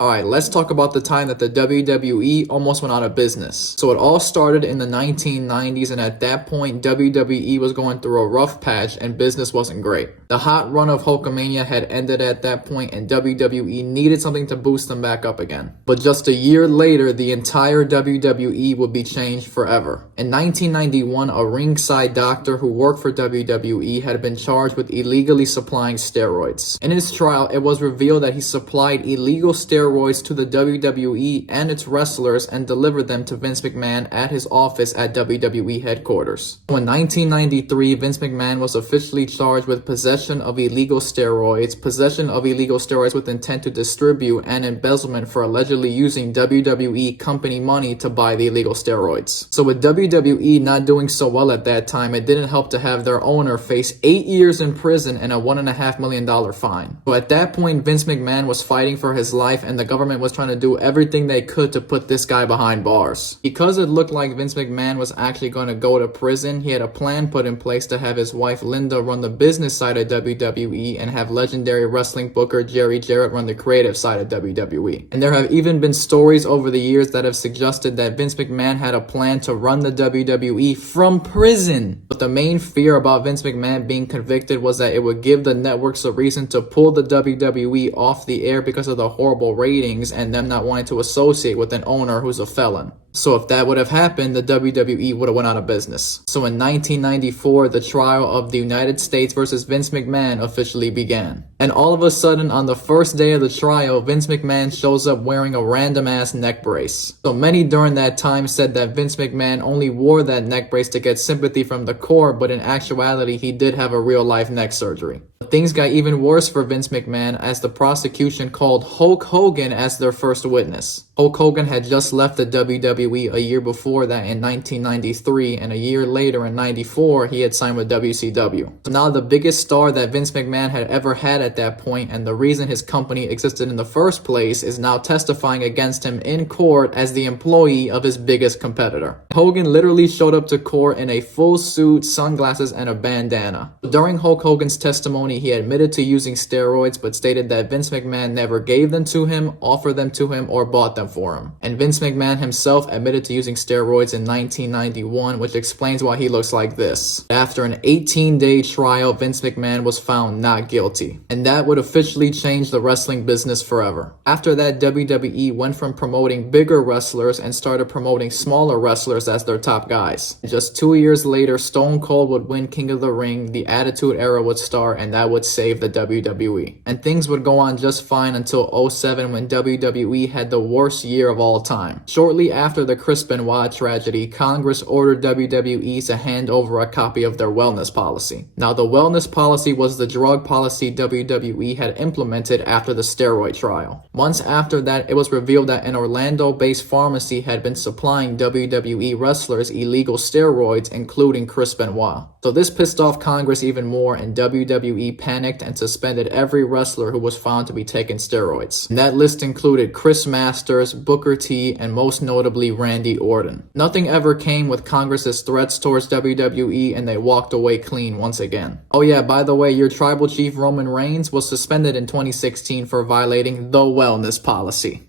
Alright, let's talk about the time that the WWE almost went out of business. So it all started in the 1990s, and at that point, WWE was going through a rough patch and business wasn't great. The hot run of Hulkamania had ended at that point, and WWE needed something to boost them back up again. But just a year later, the entire WWE would be changed forever. In 1991, a ringside doctor who worked for WWE had been charged with illegally supplying steroids. In his trial, it was revealed that he supplied illegal steroids to the WWE and its wrestlers and delivered them to Vince McMahon at his office at WWE headquarters. In 1993, Vince McMahon was officially charged with possession of illegal steroids with intent to distribute, and embezzlement for allegedly using WWE company money to buy the illegal steroids. So with WWE not doing so well at that time, it didn't help to have their owner face 8 years in prison and a $1.5 million fine. So at that point, Vince McMahon was fighting for his life, and the government was trying to do everything they could to put this guy behind bars. Because it looked like Vince McMahon was actually going to go to prison, he had a plan put in place to have his wife Linda run the business side of WWE and have legendary wrestling booker Jerry Jarrett run the creative side of WWE. And there have even been stories over the years that have suggested that Vince McMahon had a plan to run the WWE from prison. But the main fear about Vince McMahon being convicted was that it would give the networks a reason to pull the WWE off the air because of the horrible ratings and them not wanting to associate with an owner who's a felon. So if that would have happened, the WWE would have went out of business. So in 1994, the trial of the United States versus Vince McMahon officially began. And all of a sudden, on the first day of the trial, Vince McMahon shows up wearing a random ass neck brace. So many during that time said that Vince McMahon only wore that neck brace to get sympathy from the court, but in actuality, he did have a real life neck surgery. Things got even worse for Vince McMahon as the prosecution called Hulk Hogan as their first witness. Hulk Hogan had just left the WWE a year before that in 1993, and a year later in 94, he had signed with WCW. So now the biggest star that Vince McMahon had ever had at that point, and the reason his company existed in the first place, is now testifying against him in court as the employee of his biggest competitor. Hogan literally showed up to court in a full suit, sunglasses, and a bandana. During Hulk Hogan's testimony, he admitted to using steroids, but stated that Vince McMahon never gave them to him, offered them to him, or bought them for him. And Vince McMahon himself admitted to using steroids in 1991, which explains why he looks like this. After an 18-day trial, Vince McMahon was found not guilty. And that would officially change the wrestling business forever. After that, WWE went from promoting bigger wrestlers and started promoting smaller wrestlers as their top guys. Just 2 years later, Stone Cold would win King of the Ring, the Attitude Era would start, and that would save the WWE. And things would go on just fine until 2007, when WWE had the worst year of all time. Shortly after the Chris Benoit tragedy, Congress ordered WWE to hand over a copy of their wellness policy. Now, the wellness policy was the drug policy WWE had implemented after the steroid trial. Months after that, it was revealed that an Orlando-based pharmacy had been supplying WWE wrestlers illegal steroids, including Chris Benoit. So this pissed off Congress even more, and WWE panicked and suspended every wrestler who was found to be taking steroids. And that list included Chris Masters, Booker T, and most notably Randy Orton. Nothing ever came with Congress's threats towards WWE, and they walked away clean once again. Oh yeah, by the way, your tribal chief Roman Reigns was suspended in 2016 for violating the wellness policy.